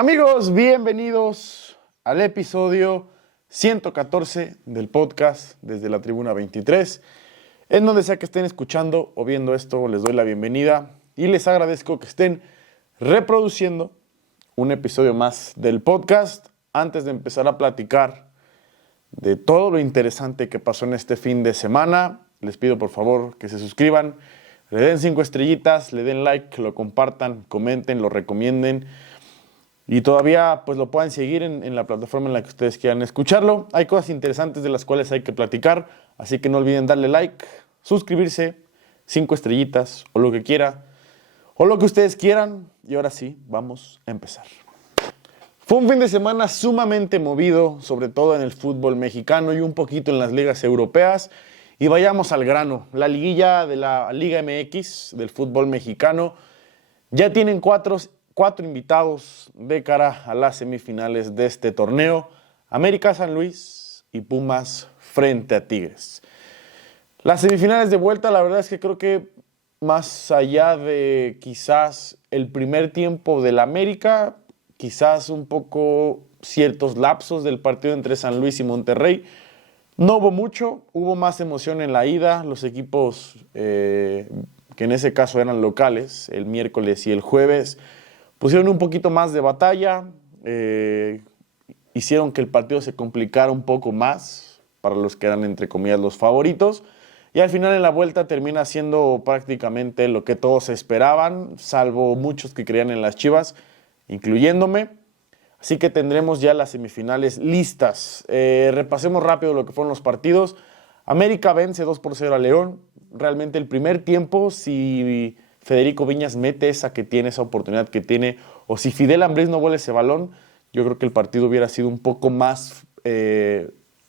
Amigos, bienvenidos al episodio 114 del podcast desde la Tribuna 23. En donde sea que estén escuchando o viendo esto, les doy la bienvenida y les agradezco que estén reproduciendo un episodio más del podcast. Antes de empezar a platicar de todo lo interesante que pasó en este fin de semana, les pido por favor que se suscriban, le den 5 estrellitas, le den like, lo compartan, comenten, lo recomienden. Y todavía pues lo puedan seguir en la plataforma en la que ustedes quieran escucharlo. Hay cosas interesantes de las cuales hay que platicar, así que no olviden darle like, suscribirse, 5 estrellitas o lo que quiera, o lo que ustedes quieran. Y ahora sí, vamos a empezar. Fue un fin de semana sumamente movido, sobre todo en el fútbol mexicano y un poquito en las ligas europeas. Y vayamos al grano. La liguilla de la Liga MX del fútbol mexicano ya tienen cuatro invitados de cara a las semifinales de este torneo: América San Luis y Pumas frente a Tigres. Las semifinales de vuelta, la verdad es que creo que más allá de quizás el primer tiempo del América, quizás un poco ciertos lapsos del partido entre San Luis y Monterrey, no hubo mucho, hubo más emoción en la ida. Los equipos que en ese caso eran locales, el miércoles y el jueves, pusieron un poquito más de batalla, hicieron que el partido se complicara un poco más para los que eran, entre comillas, los favoritos. Y al final en la vuelta termina siendo prácticamente lo que todos esperaban, salvo muchos que creían en las Chivas, incluyéndome. Así que tendremos ya las semifinales listas. Repasemos rápido lo que fueron los partidos. América vence 2-0 a León. Realmente el primer tiempo, si Federico Viñas mete esa oportunidad que tiene, o si Fidel Ambriz no vuela ese balón, yo creo que el partido hubiera sido un poco más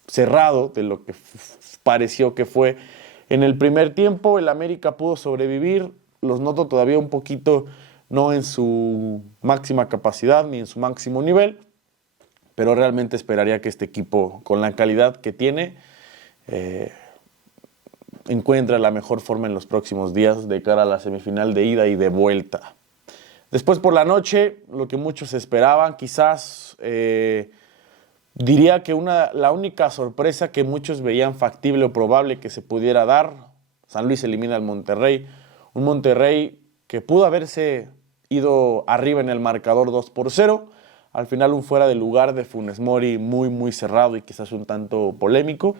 cerrado de lo que pareció que fue en el primer tiempo. El América pudo sobrevivir. Los noto todavía un poquito no en su máxima capacidad ni en su máximo nivel, pero realmente esperaría que este equipo, con la calidad que tiene, encuentre la mejor forma en los próximos días de cara a la semifinal de ida y de vuelta. Después por la noche, lo que muchos esperaban, quizás diría que la única sorpresa que muchos veían factible o probable que se pudiera dar: San Luis elimina al Monterrey, un Monterrey que pudo haberse ido arriba en el marcador 2-0, al final un fuera de lugar de Funes Mori muy cerrado y quizás un tanto polémico,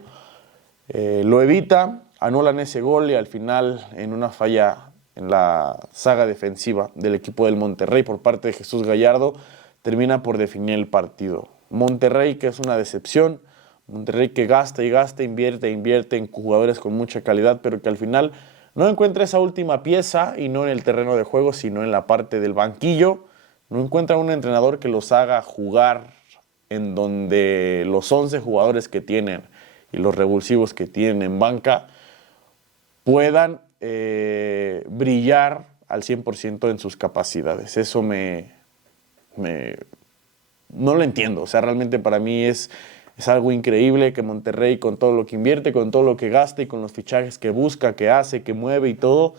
lo evita, anulan ese gol y al final, en una falla en la saga defensiva del equipo del Monterrey por parte de Jesús Gallardo, termina por definir el partido. Monterrey, que es una decepción, Monterrey que gasta y gasta, invierte en jugadores con mucha calidad, pero que al final no encuentra esa última pieza, y no en el terreno de juego, sino en la parte del banquillo. No encuentra un entrenador que los haga jugar en donde los 11 jugadores que tienen y los revulsivos que tienen en banca puedan brillar al 100% en sus capacidades. Eso no lo entiendo. O sea, realmente para mí es algo increíble que Monterrey, con todo lo que invierte, con todo lo que gasta y con los fichajes que busca, que hace, que mueve y todo,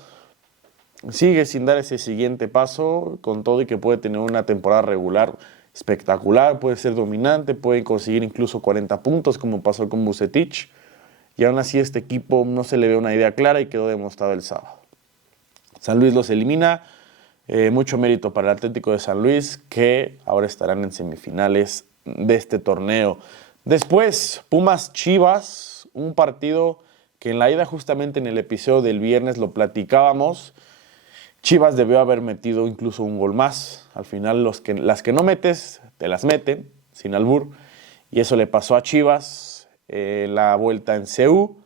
sigue sin dar ese siguiente paso, con todo y que puede tener una temporada regular espectacular, puede ser dominante, puede conseguir incluso 40 puntos como pasó con Vucetich, y aún así este equipo no se le ve una idea clara y quedó demostrado el sábado. San Luis los elimina. Mucho mérito para el Atlético de San Luis, que ahora estarán en semifinales de este torneo. Después, Pumas Chivas, un partido que en la ida, justamente en el episodio del viernes, lo platicábamos. Chivas debió haber metido incluso un gol más. Al final las que no metes, te las meten, sin albur. Y eso le pasó a Chivas. La vuelta en CU,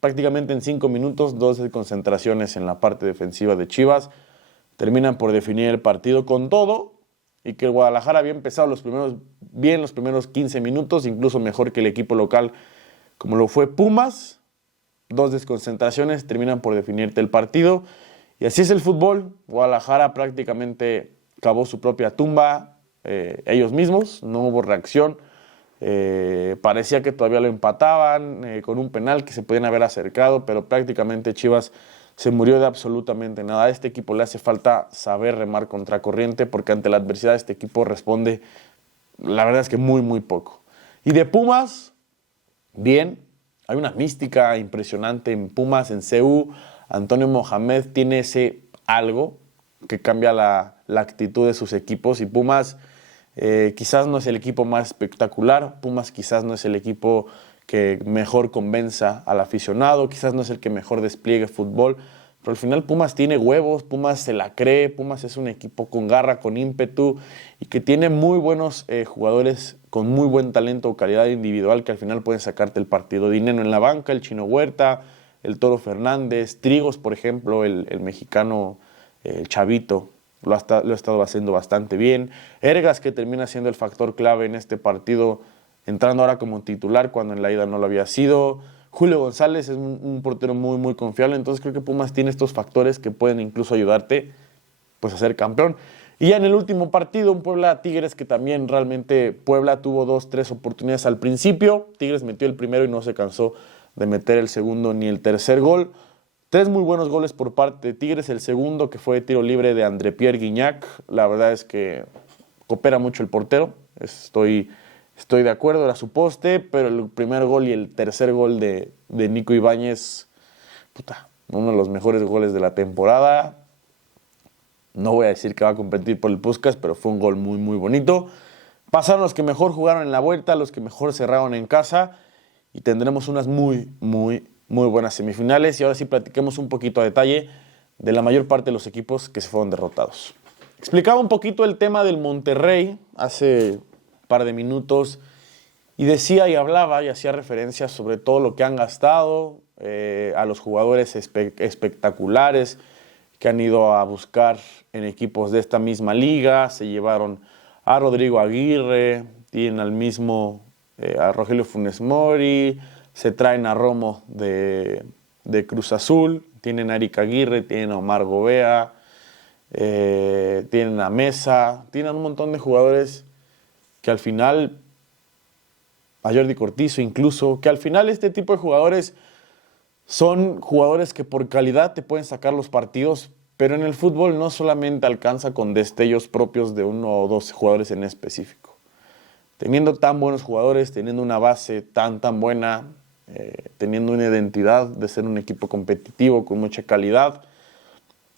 prácticamente en 5 minutos, 12 concentraciones en la parte defensiva de Chivas terminan por definir el partido con todo, y que el Guadalajara había empezado los primeros 15 minutos, incluso mejor que el equipo local como lo fue Pumas. 2 desconcentraciones terminan por definirte el partido, y así es el fútbol. Guadalajara prácticamente cavó su propia tumba ellos mismos, no hubo reacción. Parecía que todavía lo empataban con un penal que se podían haber acercado, pero prácticamente Chivas se murió de absolutamente nada. A este equipo le hace falta saber remar contra corriente, porque ante la adversidad este equipo responde, la verdad es que muy, muy poco. Y de Pumas, bien, hay una mística impresionante en Pumas, en CU. Antonio Mohamed tiene ese algo que cambia la actitud de sus equipos, y Pumas quizás no es el equipo más espectacular, Pumas quizás no es el equipo que mejor convenza al aficionado, quizás no es el que mejor despliegue fútbol, pero al final Pumas tiene huevos, Pumas se la cree, Pumas es un equipo con garra, con ímpetu, y que tiene muy buenos jugadores con muy buen talento o calidad individual que al final pueden sacarte el partido. Dinero en la banca, el Chino Huerta, el Toro Fernández, Trigos, por ejemplo, el mexicano, el Chavito, lo ha estado haciendo bastante bien. Ergas, que termina siendo el factor clave en este partido, entrando ahora como titular cuando en la ida no lo había sido. Julio González es un portero muy, muy confiable. Entonces creo que Pumas tiene estos factores que pueden incluso ayudarte pues, a ser campeón. Y ya en el último partido, un Puebla-Tigres, que también realmente Puebla tuvo 2-3 oportunidades al principio. Tigres metió el primero y no se cansó de meter el segundo ni el tercer gol. 3 muy buenos goles por parte de Tigres. El segundo, que fue de tiro libre de André Pierre Guignac. La verdad es que coopera mucho el portero. Estoy de acuerdo, era su poste, pero el primer gol y el tercer gol de Nico Ibáñez, uno de los mejores goles de la temporada. No voy a decir que va a competir por el Puskás, pero fue un gol muy, muy bonito. Pasaron los que mejor jugaron en la vuelta, los que mejor cerraron en casa, y tendremos unas muy, muy, muy buenas semifinales. Y ahora sí platiquemos un poquito a detalle de la mayor parte de los equipos que se fueron derrotados. Explicaba un poquito el tema del Monterrey hace un par de minutos, y decía y hablaba y hacía referencia sobre todo lo que han gastado, a los jugadores espectaculares que han ido a buscar en equipos de esta misma liga. Se llevaron a Rodrigo Aguirre, tienen al mismo a Rogelio Funes Mori, se traen a Romo de Cruz Azul, tienen a Eric Aguirre, tienen a Omar Gobea, tienen a Mesa, tienen un montón de jugadores que al final, a Jordi Cortizo incluso, que al final este tipo de jugadores son jugadores que por calidad te pueden sacar los partidos, pero en el fútbol no solamente alcanza con destellos propios de uno o dos jugadores en específico. Teniendo tan buenos jugadores, teniendo una base tan buena, teniendo una identidad de ser un equipo competitivo con mucha calidad,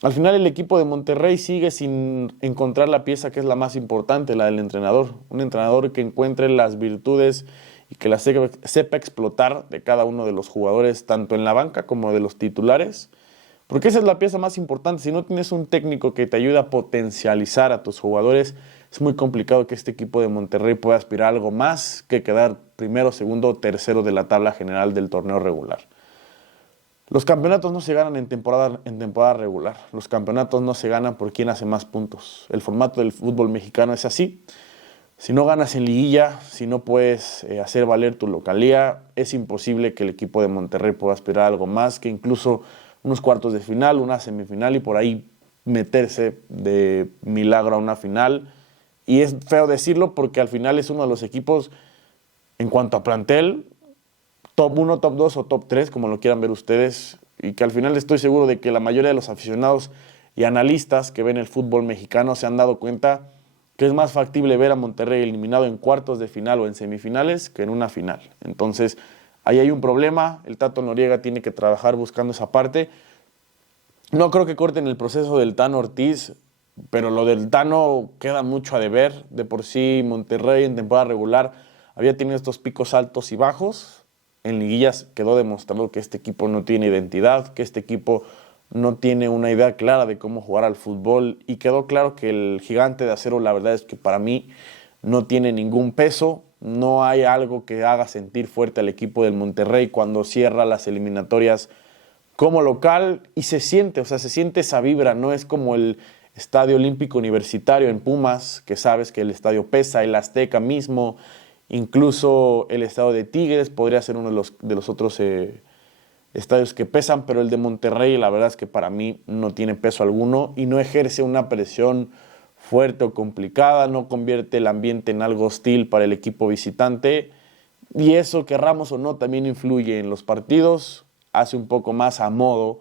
al final el equipo de Monterrey sigue sin encontrar la pieza que es la más importante, la del entrenador. Un entrenador que encuentre las virtudes y que las sepa explotar de cada uno de los jugadores, tanto en la banca como de los titulares, porque esa es la pieza más importante. Si no tienes un técnico que te ayude a potencializar a tus jugadores, es muy complicado que este equipo de Monterrey pueda aspirar a algo más que quedar primero, segundo o tercero de la tabla general del torneo regular. Los campeonatos no se ganan en temporada regular. Los campeonatos no se ganan por quién hace más puntos. El formato del fútbol mexicano es así. Si no ganas en liguilla, si no puedes hacer valer tu localía, es imposible que el equipo de Monterrey pueda aspirar a algo más que incluso unos cuartos de final, una semifinal y por ahí meterse de milagro a una final. Y es feo decirlo porque al final es uno de los equipos, en cuanto a plantel, top 1, top 2 o top 3, como lo quieran ver ustedes, y que al final estoy seguro de que la mayoría de los aficionados y analistas que ven el fútbol mexicano se han dado cuenta que es más factible ver a Monterrey eliminado en cuartos de final o en semifinales que en una final. Entonces, ahí hay un problema. El Tato Noriega tiene que trabajar buscando esa parte. No creo que corten el proceso del Tano Ortiz, pero lo del Tano queda mucho a deber. De por sí, Monterrey en temporada regular había tenido estos picos altos y bajos. En liguillas quedó demostrado que este equipo no tiene identidad, que este equipo no tiene una idea clara de cómo jugar al fútbol, y quedó claro que el Gigante de Acero, la verdad es que para mí no tiene ningún peso. No hay algo que haga sentir fuerte al equipo del Monterrey cuando cierra las eliminatorias como local, y se siente esa vibra. No es como el Estadio Olímpico Universitario en Pumas, que sabes que el estadio pesa, el Azteca mismo, incluso el estadio de Tigres podría ser uno de los otros estadios que pesan, pero el de Monterrey la verdad es que para mí no tiene peso alguno y no ejerce una presión fuerte o complicada, no convierte el ambiente en algo hostil para el equipo visitante, y eso, querramos o no, también influye en los partidos, hace un poco más a modo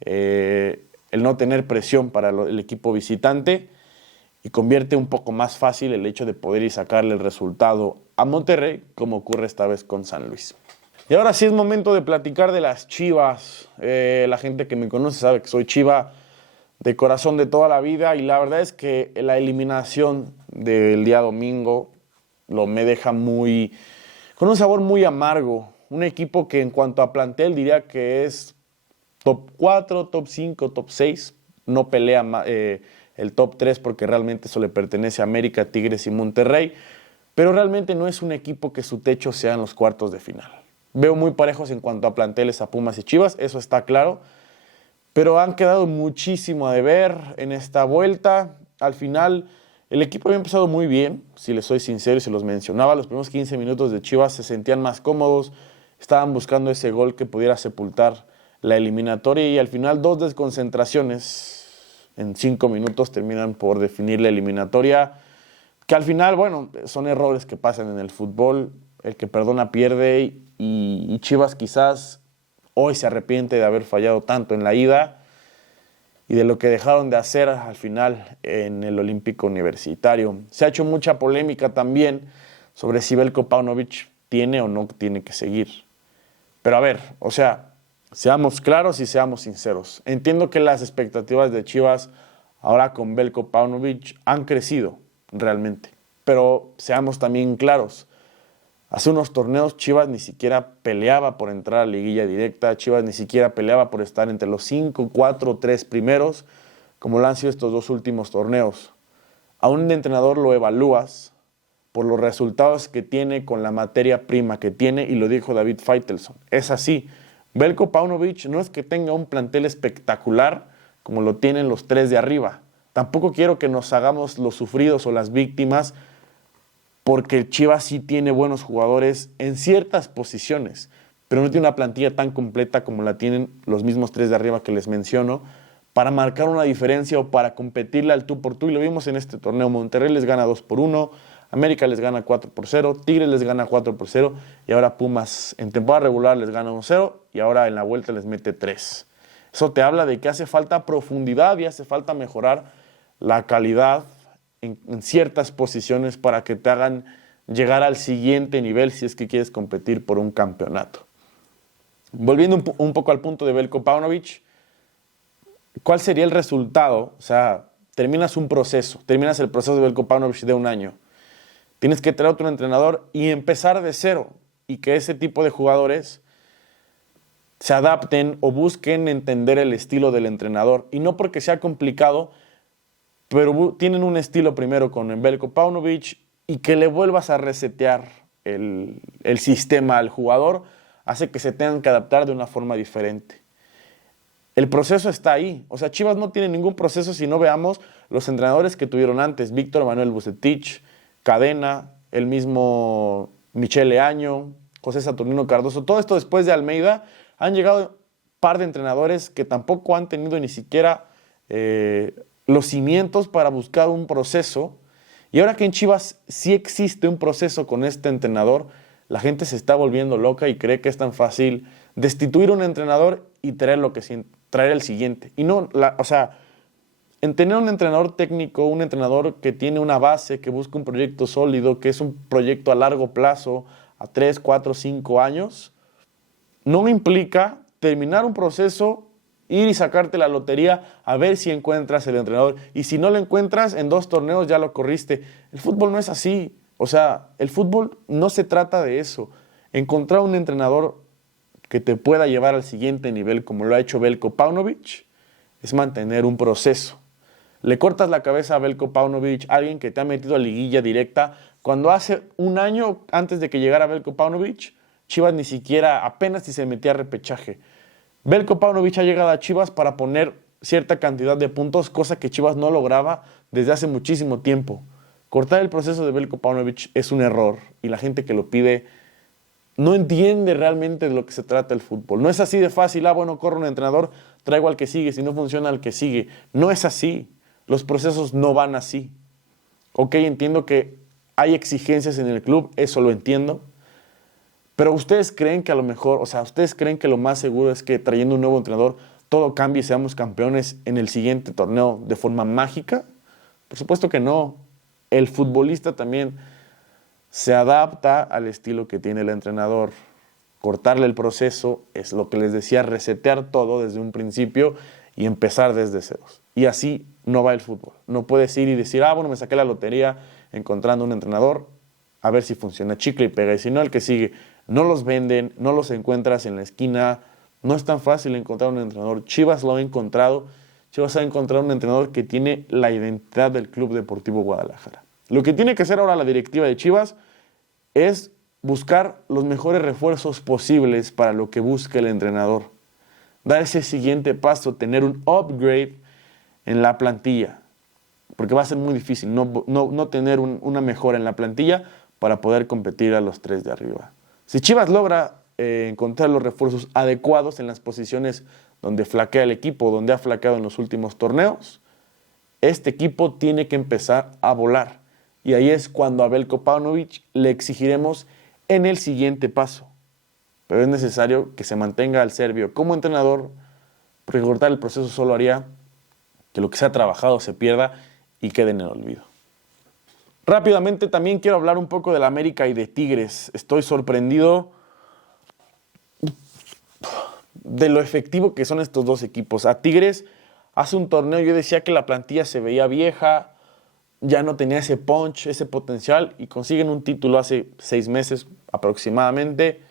el no tener presión para el equipo visitante y convierte un poco más fácil el hecho de poder ir sacarle el resultado a Monterrey, como ocurre esta vez con San Luis. Y ahora sí es momento de platicar de las Chivas. La gente que me conoce sabe que soy Chiva de corazón de toda la vida y la verdad es que la eliminación del día domingo me deja con un sabor muy amargo. Un equipo que en cuanto a plantel diría que es top 4, top 5, top 6. No pelea el top 3 porque realmente eso le pertenece a América, Tigres y Monterrey. Pero realmente no es un equipo que su techo sea en los cuartos de final. Veo muy parejos en cuanto a planteles a Pumas y Chivas, eso está claro. Pero han quedado muchísimo a deber en esta vuelta. Al final, el equipo había empezado muy bien, si les soy sincero y se los mencionaba. Los primeros 15 minutos de Chivas se sentían más cómodos, estaban buscando ese gol que pudiera sepultar la eliminatoria y al final 2 desconcentraciones en 5 minutos terminan por definir la eliminatoria, que al final, bueno, son errores que pasan en el fútbol. El que perdona pierde y Chivas quizás hoy se arrepiente de haber fallado tanto en la ida y de lo que dejaron de hacer al final en el Olímpico Universitario. Se ha hecho mucha polémica también sobre si Veljko Paunovic tiene o no tiene que seguir. Pero a ver, o sea, seamos claros y seamos sinceros. Entiendo que las expectativas de Chivas ahora con Veljko Paunovic han crecido realmente. Pero seamos también claros. Hace unos torneos Chivas ni siquiera peleaba por entrar a liguilla directa, Chivas ni siquiera peleaba por estar entre los 5, 4, 3 primeros, como lo han sido estos 2 últimos torneos. A un entrenador lo evalúas por los resultados que tiene con la materia prima que tiene, y lo dijo David Faitelson. Es así. Veljko Paunovic no es que tenga un plantel espectacular como lo tienen los 3 de arriba. Tampoco quiero que nos hagamos los sufridos o las víctimas, porque Chivas sí tiene buenos jugadores en ciertas posiciones, pero no tiene una plantilla tan completa como la tienen los mismos 3 de arriba que les menciono, para marcar una diferencia o para competirle al tú por tú. Y lo vimos en este torneo. Monterrey les gana 2-1, América les gana 4-0, Tigres les gana 4-0, y ahora Pumas en temporada regular les gana 1-0, y ahora en la vuelta les mete 3. Eso te habla de que hace falta profundidad y hace falta mejorar la calidad en ciertas posiciones para que te hagan llegar al siguiente nivel si es que quieres competir por un campeonato. Volviendo un poco al punto de Veljko Paunovic, ¿cuál sería el resultado? O sea, terminas el proceso de Veljko Paunovic de un año. Tienes que traer otro entrenador y empezar de cero, y que ese tipo de jugadores se adapten o busquen entender el estilo del entrenador. Y no porque sea complicado, pero tienen un estilo primero con Veljko Paunovic, y que le vuelvas a resetear el sistema al jugador hace que se tengan que adaptar de una forma diferente. El proceso está ahí. O sea, Chivas no tiene ningún proceso si no veamos los entrenadores que tuvieron antes. Víctor Manuel Vucetich, Cadena, el mismo Michele Año, José Saturnino Cardoso. Todo esto después de Almeida han llegado un par de entrenadores que tampoco han tenido ni siquiera los cimientos para buscar un proceso. Y ahora que en Chivas sí existe un proceso con este entrenador, la gente se está volviendo loca y cree que es tan fácil destituir a un entrenador y traer el siguiente. Y no, en tener un entrenador técnico, un entrenador que tiene una base, que busca un proyecto sólido, que es un proyecto a largo plazo, a 3, 4, 5 años, no implica terminar un proceso, ir y sacarte la lotería a ver si encuentras el entrenador. Y si no lo encuentras, en 2 torneos ya lo corriste. El fútbol no es así. O sea, el fútbol no se trata de eso. Encontrar un entrenador que te pueda llevar al siguiente nivel, como lo ha hecho Veljko Paunovic, es mantener un proceso. Le cortas la cabeza a Veljko Paunovic, alguien que te ha metido a liguilla directa, cuando hace un año, antes de que llegara Veljko Paunovic, Chivas ni siquiera, apenas si se metía a repechaje. Veljko Paunovic ha llegado a Chivas para poner cierta cantidad de puntos, cosa que Chivas no lograba desde hace muchísimo tiempo. Cortar el proceso de Veljko Paunovic es un error, y la gente que lo pide no entiende realmente de lo que se trata el fútbol. No es así de fácil. Bueno, corro un entrenador, traigo al que sigue, si no funciona al que sigue. No es así. Los procesos no van así. Ok, entiendo que hay exigencias en el club, eso lo entiendo. Pero ustedes creen que a lo mejor, ustedes creen que lo más seguro es que trayendo un nuevo entrenador todo cambie y seamos campeones en el siguiente torneo de forma mágica. Por supuesto que no. El futbolista también se adapta al estilo que tiene el entrenador. Cortarle el proceso es lo que les decía, resetear todo desde un principio y empezar desde ceros. Y así no va el fútbol. No puedes ir y decir, bueno, me saqué la lotería encontrando un entrenador, a ver si funciona, chicle y pega. Y si no, el que sigue. No los venden, no los encuentras en la esquina. No es tan fácil encontrar un entrenador. Chivas lo ha encontrado. Chivas ha encontrado un entrenador que tiene la identidad del Club Deportivo Guadalajara. Lo que tiene que hacer ahora la directiva de Chivas es buscar los mejores refuerzos posibles para lo que busca el entrenador. Dar ese siguiente paso, tener un upgrade en la plantilla. Porque va a ser muy difícil no tener una mejora en la plantilla para poder competir a los 3 de arriba. Si Chivas logra encontrar los refuerzos adecuados en las posiciones donde flaquea el equipo, donde ha flaqueado en los últimos torneos, este equipo tiene que empezar a volar. Y ahí es cuando a Veljko Paunovic le exigiremos en el siguiente paso. Pero es necesario que se mantenga al serbio como entrenador, porque cortar el proceso solo haría que lo que se ha trabajado se pierda y quede en el olvido. Rápidamente también quiero hablar un poco de la América y de Tigres. Estoy sorprendido de lo efectivo que son estos dos equipos. A Tigres, hace un torneo yo decía que la plantilla se veía vieja, ya no tenía ese punch, ese potencial, y consiguen un título hace 6 meses aproximadamente.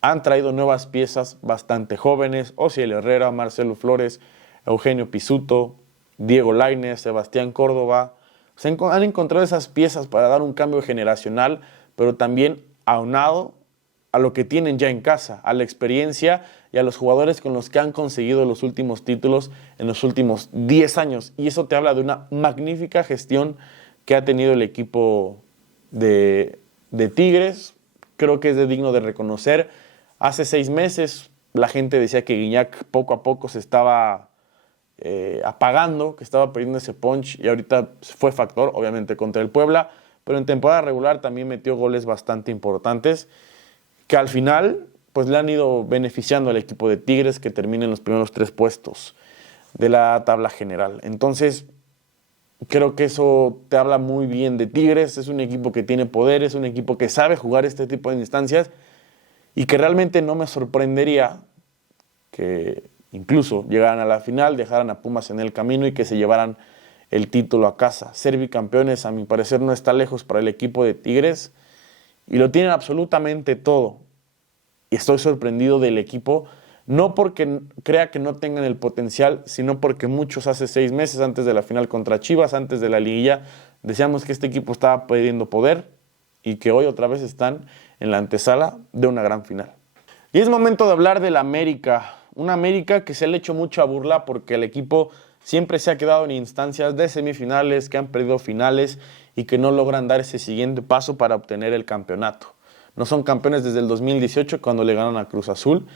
Han traído nuevas piezas bastante jóvenes: Osiel Herrera, Marcelo Flores, Eugenio Pizzuto, Diego Lainez, Sebastián Córdoba. Han encontrado esas piezas para dar un cambio generacional, pero también aunado a lo que tienen ya en casa, a la experiencia y a los jugadores con los que han conseguido los últimos títulos en los últimos 10 años. Y eso te habla de una magnífica gestión que ha tenido el equipo de Tigres. Creo que es digno de reconocer. Hace 6 meses la gente decía que Gignac poco a poco se estaba apagando, que estaba perdiendo ese punch, y ahorita fue factor, obviamente, contra el Puebla, pero en temporada regular también metió goles bastante importantes que al final pues le han ido beneficiando al equipo de Tigres, que termina en los primeros 3 puestos de la tabla general. Entonces, creo que eso te habla muy bien de Tigres. Es un equipo que tiene poder, es un equipo que sabe jugar este tipo de instancias, y que realmente no me sorprendería que incluso llegaran a la final, dejaran a Pumas en el camino y que se llevaran el título a casa. Ser bicampeones, a mi parecer, no está lejos para el equipo de Tigres, y lo tienen absolutamente todo. Y estoy sorprendido del equipo, no porque crea que no tengan el potencial, sino porque muchos hace 6 meses, antes de la final contra Chivas, antes de la liguilla, decíamos que este equipo estaba perdiendo poder, y que hoy otra vez están en la antesala de una gran final. Y es momento de hablar de la América. Una América que se le ha hecho mucha burla porque el equipo siempre se ha quedado en instancias de semifinales, que han perdido finales y que no logran dar ese siguiente paso para obtener el campeonato. No son campeones desde el 2018, cuando le ganan a Cruz Azul.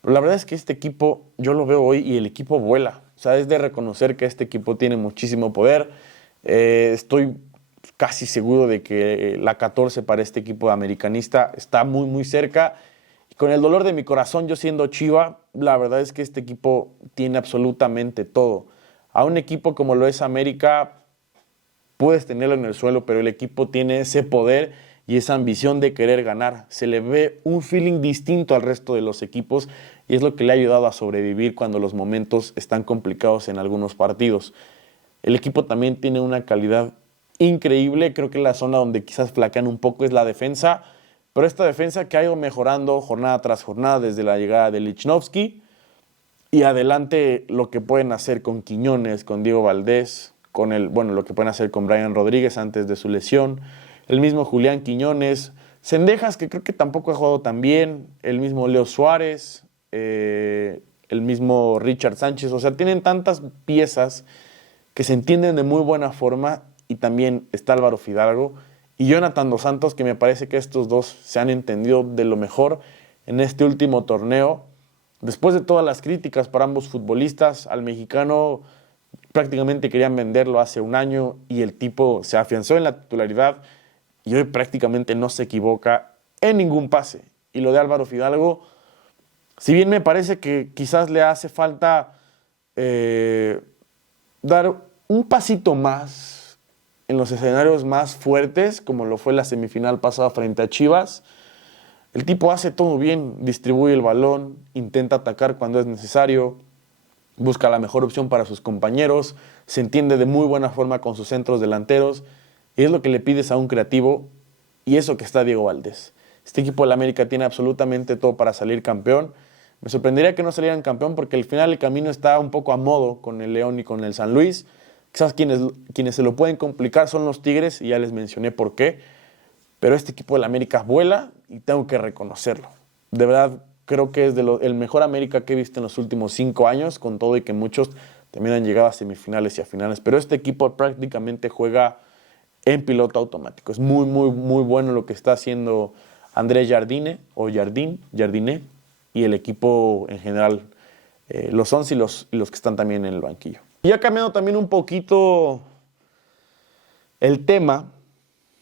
Pero la verdad es que este equipo, yo lo veo hoy y el equipo vuela. O sea, es de reconocer que este equipo tiene muchísimo poder. Estoy casi seguro de que la 14 para este equipo americanista está muy, muy cerca. Y con el dolor de mi corazón, yo siendo Chiva, la verdad es que este equipo tiene absolutamente todo. A un equipo como lo es América, puedes tenerlo en el suelo, pero el equipo tiene ese poder y esa ambición de querer ganar. Se le ve un feeling distinto al resto de los equipos, y es lo que le ha ayudado a sobrevivir cuando los momentos están complicados en algunos partidos. El equipo también tiene una calidad increíble. Creo que la zona donde quizás flaquean un poco es la defensa, pero esta defensa que ha ido mejorando jornada tras jornada desde la llegada de Lichnowsky, y adelante lo que pueden hacer con Quiñones, con Diego Valdés, lo que pueden hacer con Brian Rodríguez antes de su lesión, el mismo Julián Quiñones, Cendejas, que creo que tampoco ha jugado tan bien, el mismo Leo Suárez, el mismo Richard Sánchez. O sea, tienen tantas piezas que se entienden de muy buena forma, y también está Álvaro Fidalgo y Jonathan Dos Santos, que me parece que estos dos se han entendido de lo mejor en este último torneo. Después de todas las críticas para ambos futbolistas, al mexicano prácticamente querían venderlo hace un año, y el tipo se afianzó en la titularidad y hoy prácticamente no se equivoca en ningún pase. Y lo de Álvaro Fidalgo, Si bien me parece que quizás le hace falta dar un pasito más en los escenarios más fuertes, como lo fue la semifinal pasada frente a Chivas, el tipo hace todo bien, distribuye el balón, intenta atacar cuando es necesario, busca la mejor opción para sus compañeros, se entiende de muy buena forma con sus centros delanteros, y es lo que le pides a un creativo, y eso que está Diego Valdés. Este equipo de la América tiene absolutamente todo para salir campeón. Me sorprendería que no salieran campeón porque al final el camino está un poco a modo con el León y con el San Luis. Quizás quienes se lo pueden complicar son los Tigres, y ya les mencioné por qué. Pero este equipo de la América vuela y tengo que reconocerlo. De verdad, creo que es el mejor América que he visto en los últimos 5 años, con todo y que muchos también han llegado a semifinales y a finales. Pero este equipo prácticamente juega en piloto automático. Es muy, muy, muy bueno lo que está haciendo Andrés Jardine, o Jardiné, y el equipo en general, los 11 y los que están también en el banquillo. Y ha cambiado también un poquito el tema.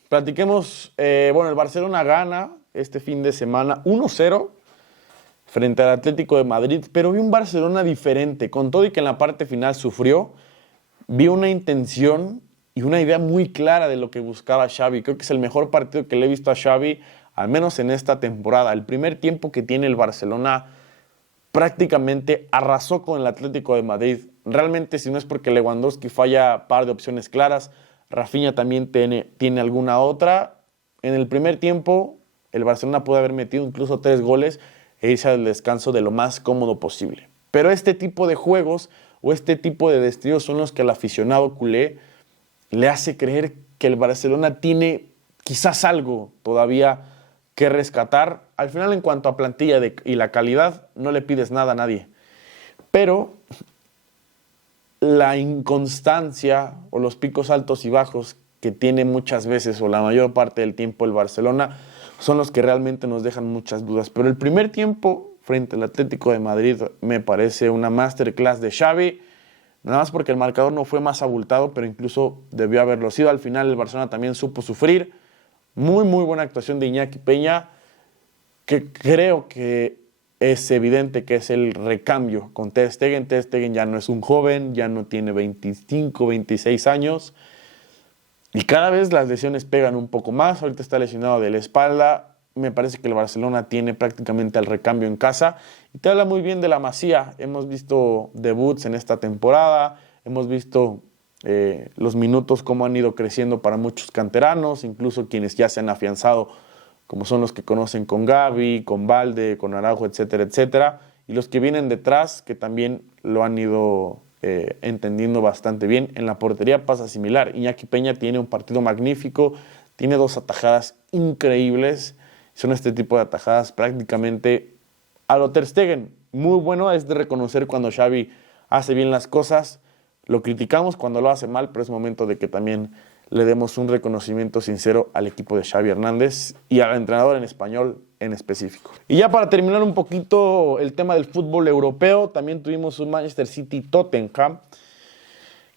Platiquemos, el Barcelona gana este fin de semana 1-0 frente al Atlético de Madrid, pero vi un Barcelona diferente, con todo y que en la parte final sufrió, vi una intención y una idea muy clara de lo que buscaba Xavi. Creo que es el mejor partido que le he visto a Xavi, al menos en esta temporada. El primer tiempo que tiene el Barcelona prácticamente arrasó con el Atlético de Madrid. Realmente, si no es porque Lewandowski falla par de opciones claras, Rafinha también tiene alguna otra. En el primer tiempo, el Barcelona pudo haber metido incluso 3 goles e irse al descanso de lo más cómodo posible. Pero este tipo de juegos o este tipo de destellos son los que al aficionado culé le hace creer que el Barcelona tiene quizás algo todavía que rescatar. Al final, en cuanto a plantilla y la calidad, no le pides nada a nadie. Pero la inconstancia o los picos altos y bajos que tiene muchas veces o la mayor parte del tiempo el Barcelona son los que realmente nos dejan muchas dudas. Pero el primer tiempo frente al Atlético de Madrid me parece una masterclass de Xavi, nada más porque el marcador no fue más abultado, pero incluso debió haberlo sido. Al final el Barcelona también supo sufrir. Muy, muy buena actuación de Iñaki Peña, que creo que es evidente que es el recambio con Ter Stegen. Ter Stegen ya no es un joven, ya no tiene 25, 26 años. Y cada vez las lesiones pegan un poco más. Ahorita está lesionado de la espalda. Me parece que el Barcelona tiene prácticamente el recambio en casa. Y te habla muy bien de la Masía. Hemos visto debuts en esta temporada. Hemos visto los minutos cómo han ido creciendo para muchos canteranos, incluso quienes ya se han afianzado, como son los que conocen con Gavi, con Balde, con Araujo, etcétera, etcétera. Y los que vienen detrás, que también lo han ido entendiendo bastante bien. En la portería pasa similar. Iñaki Peña tiene un partido magnífico, tiene 2 atajadas increíbles. Son este tipo de atajadas prácticamente a lo Ter Stegen. Muy bueno es de reconocer cuando Xavi hace bien las cosas. Lo criticamos cuando lo hace mal, pero es momento de que también le demos un reconocimiento sincero al equipo de Xavi Hernández y al entrenador en español en específico. Y ya para terminar un poquito el tema del fútbol europeo, también tuvimos un Manchester City-Tottenham,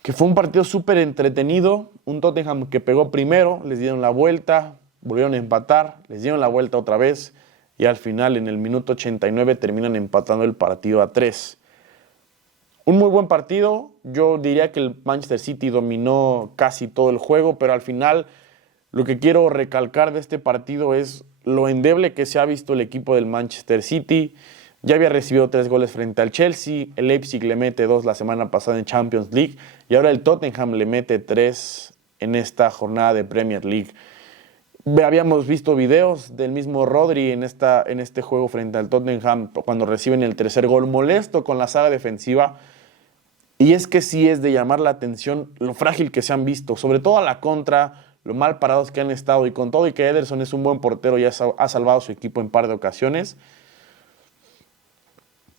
que fue un partido súper entretenido. Un Tottenham que pegó primero, les dieron la vuelta, volvieron a empatar, les dieron la vuelta otra vez y al final, en el minuto 89, terminan empatando el partido a 3. Un muy buen partido. Yo diría que el Manchester City dominó casi todo el juego, pero al final lo que quiero recalcar de este partido es lo endeble que se ha visto el equipo del Manchester City. Ya había recibido 3 goles frente al Chelsea, el Leipzig le mete 2 la semana pasada en Champions League y ahora el Tottenham le mete 3 en esta jornada de Premier League. Habíamos visto videos del mismo Rodri en este juego frente al Tottenham cuando reciben el tercer gol, molesto con la saga defensiva. Y es que sí es de llamar la atención lo frágil que se han visto, sobre todo a la contra, lo mal parados que han estado, y con todo y que Ederson es un buen portero y ha salvado a su equipo en par de ocasiones,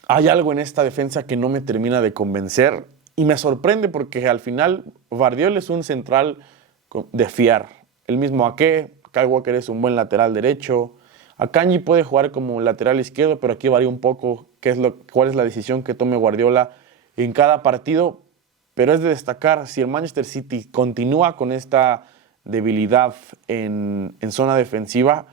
hay algo en esta defensa que no me termina de convencer y me sorprende porque al final Guardiola es un central de fiar. El mismo Ake, Kyle Walker es un buen lateral derecho, Akanji puede jugar como lateral izquierdo, pero aquí varía un poco cuál es la decisión que tome Guardiola en cada partido, pero es de destacar, si el Manchester City continúa con esta debilidad en zona defensiva,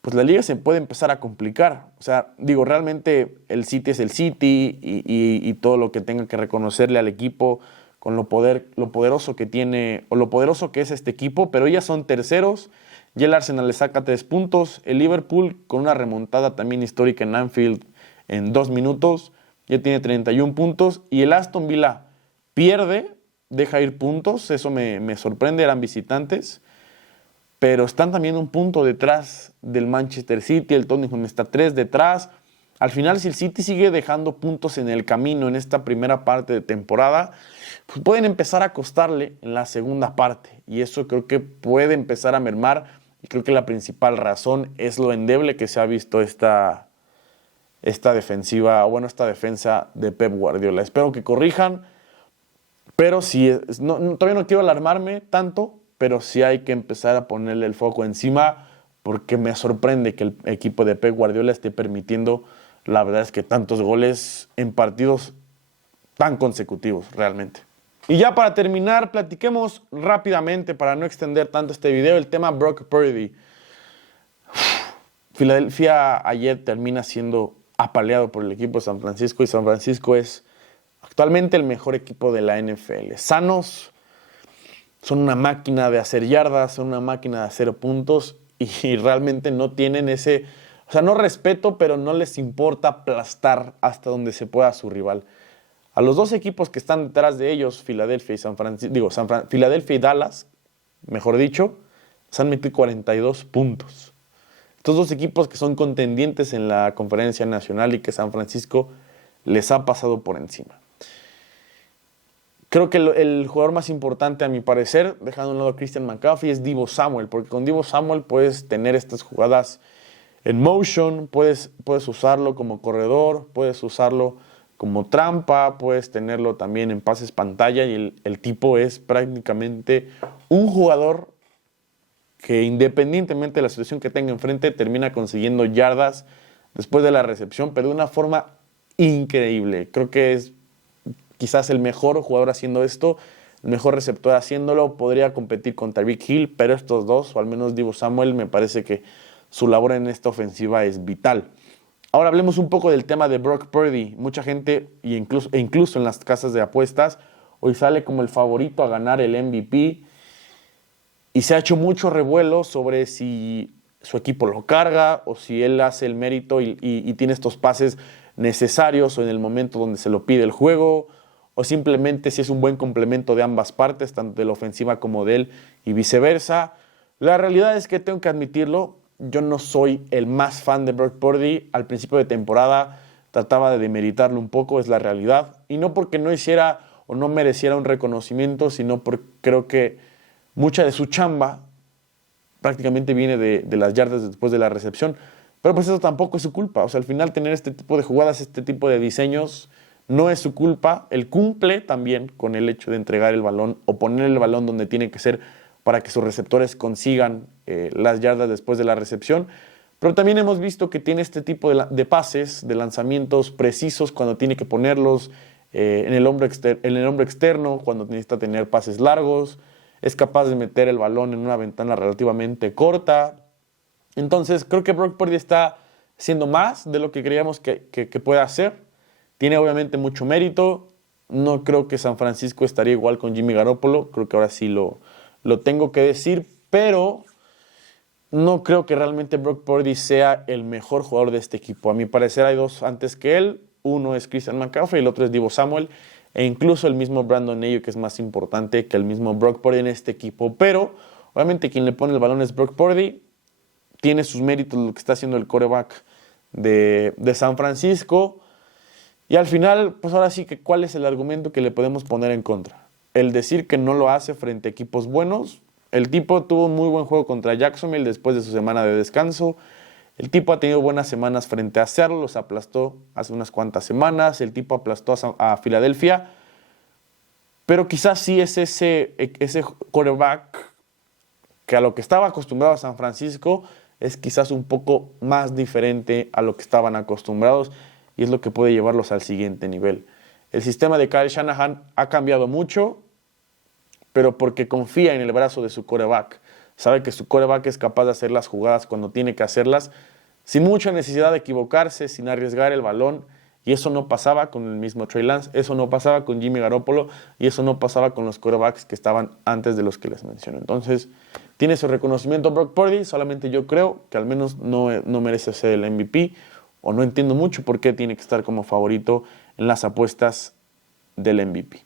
pues la liga se puede empezar a complicar. O sea, digo, realmente el City es el City y todo lo que tenga que reconocerle al equipo con lo poderoso que tiene o lo poderoso que es este equipo, pero ya son terceros. Ya el Arsenal le saca 3 puntos. El Liverpool, con una remontada también histórica en Anfield en 2 minutos, ya tiene 31 puntos. Y el Aston Villa pierde, deja ir puntos. Eso me sorprende, eran visitantes. Pero están también un punto detrás del Manchester City. El Tottenham está 3 detrás. Al final, si el City sigue dejando puntos en el camino en esta primera parte de temporada, pues pueden empezar a costarle en la segunda parte. Y eso creo que puede empezar a mermar. Y creo que la principal razón es lo endeble que se ha visto esta defensiva, bueno, esta defensa de Pep Guardiola. Espero que corrijan, pero sí, todavía no quiero alarmarme tanto, pero sí hay que empezar a ponerle el foco encima, porque me sorprende que el equipo de Pep Guardiola esté permitiendo, la verdad es que tantos goles en partidos tan consecutivos, realmente. Y ya para terminar, platiquemos rápidamente, para no extender tanto este video, el tema Brock Purdy. Filadelfia ayer termina siendo apaleado por el equipo de San Francisco, y San Francisco es actualmente el mejor equipo de la NFL. Sanos, son una máquina de hacer yardas, son una máquina de hacer puntos y realmente no tienen ese, o sea, no respeto, pero no les importa aplastar hasta donde se pueda a su rival. A los dos equipos que están detrás de ellos, Filadelfia y Filadelfia y Dallas, mejor dicho, se han metido 42 puntos. Estos dos equipos que son contendientes en la Conferencia Nacional y que San Francisco les ha pasado por encima. Creo que el jugador más importante, a mi parecer, dejando a un lado a Christian McCaffrey, es Deebo Samuel, porque con Deebo Samuel puedes tener estas jugadas en motion, puedes usarlo como corredor, puedes usarlo como trampa, puedes tenerlo también en pases pantalla, y el tipo es prácticamente un jugador que, independientemente de la situación que tenga enfrente, termina consiguiendo yardas después de la recepción, pero de una forma increíble. Creo que es quizás el mejor jugador haciendo esto, el mejor receptor haciéndolo. Podría competir con Tyreek Hill, pero estos dos, o al menos Deebo Samuel, me parece que su labor en esta ofensiva es vital. Ahora hablemos un poco del tema de Brock Purdy. Mucha gente, incluso en las casas de apuestas, hoy sale como el favorito a ganar el MVP. Y se ha hecho mucho revuelo sobre si su equipo lo carga o si él hace el mérito y tiene estos pases necesarios o en el momento donde se lo pide el juego, o simplemente si es un buen complemento de ambas partes, tanto de la ofensiva como de él y viceversa. La realidad es que tengo que admitirlo, yo no soy el más fan de Brock Purdy. Al principio de temporada trataba de demeritarlo un poco, es la realidad. Y no porque no hiciera o no mereciera un reconocimiento, sino porque creo que mucha de su chamba prácticamente viene de las yardas después de la recepción. Pero pues eso tampoco es su culpa. O sea, al final tener este tipo de jugadas, este tipo de diseños, no es su culpa. Él cumple también con el hecho de entregar el balón o poner el balón donde tiene que ser para que sus receptores consigan las yardas después de la recepción. Pero también hemos visto que tiene este tipo de pases, de lanzamientos precisos cuando tiene que ponerlos en el hombro externo, cuando necesita tener pases largos. Es capaz de meter el balón en una ventana relativamente corta. Entonces, creo que Brock Purdy está haciendo más de lo que creíamos que puede hacer. Tiene obviamente mucho mérito. No creo que San Francisco estaría igual con Jimmy Garoppolo. Creo que ahora sí lo tengo que decir. Pero no creo que realmente Brock Purdy sea el mejor jugador de este equipo. A mi parecer hay dos antes que él. Uno es Christian McCaffrey y el otro es Deebo Samuel. E incluso el mismo Brandon Ayuk, que es más importante que el mismo Brock Purdy en este equipo. Pero obviamente quien le pone el balón es Brock Purdy. Tiene sus méritos lo que está haciendo el quarterback de San Francisco. Y al final, pues ahora sí que ¿cuál es el argumento que le podemos poner en contra? El decir que no lo hace frente a equipos buenos. El tipo tuvo un muy buen juego contra Jacksonville después de su semana de descanso. El tipo ha tenido buenas semanas frente a Seattle, los aplastó hace unas cuantas semanas. El tipo aplastó a Filadelfia. Pero quizás sí es ese quarterback que a lo que estaba acostumbrado a San Francisco es quizás un poco más diferente a lo que estaban acostumbrados, y es lo que puede llevarlos al siguiente nivel. El sistema de Kyle Shanahan ha cambiado mucho, pero porque confía en el brazo de su quarterback. sabe que su quarterback es capaz de hacer las jugadas cuando tiene que hacerlas, sin mucha necesidad de equivocarse, sin arriesgar el balón. Y eso no pasaba con el mismo Trey Lance, eso no pasaba con Jimmy Garoppolo y eso no pasaba con los quarterbacks que estaban antes de los que les menciono. Entonces, tiene su reconocimiento Brock Purdy, solamente yo creo que al menos no merece ser el MVP, o no entiendo mucho por qué tiene que estar como favorito en las apuestas del MVP.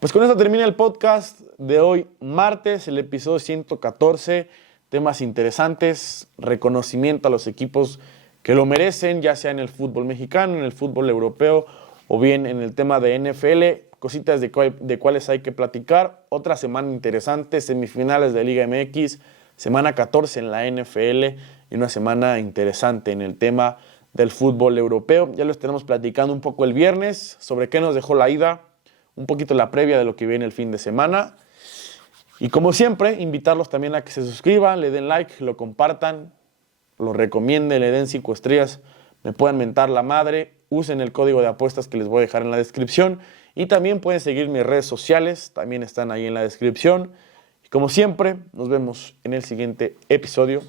Pues con eso termina el podcast de hoy, martes, el episodio 114, temas interesantes, reconocimiento a los equipos que lo merecen, ya sea en el fútbol mexicano, en el fútbol europeo o bien en el tema de NFL, cositas de cuáles hay que platicar. Otra semana interesante, semifinales de Liga MX, semana 14 en la NFL y una semana interesante en el tema del fútbol europeo. Ya lo estaremos platicando un poco el viernes sobre qué nos dejó la ida, un poquito la previa de lo que viene el fin de semana. Y como siempre, invitarlos también a que se suscriban, le den like, lo compartan, lo recomienden, le den 5 estrellas, me pueden mentar la madre, usen el código de apuestas que les voy a dejar en la descripción y también pueden seguir mis redes sociales, también están ahí en la descripción. Y como siempre, nos vemos en el siguiente episodio.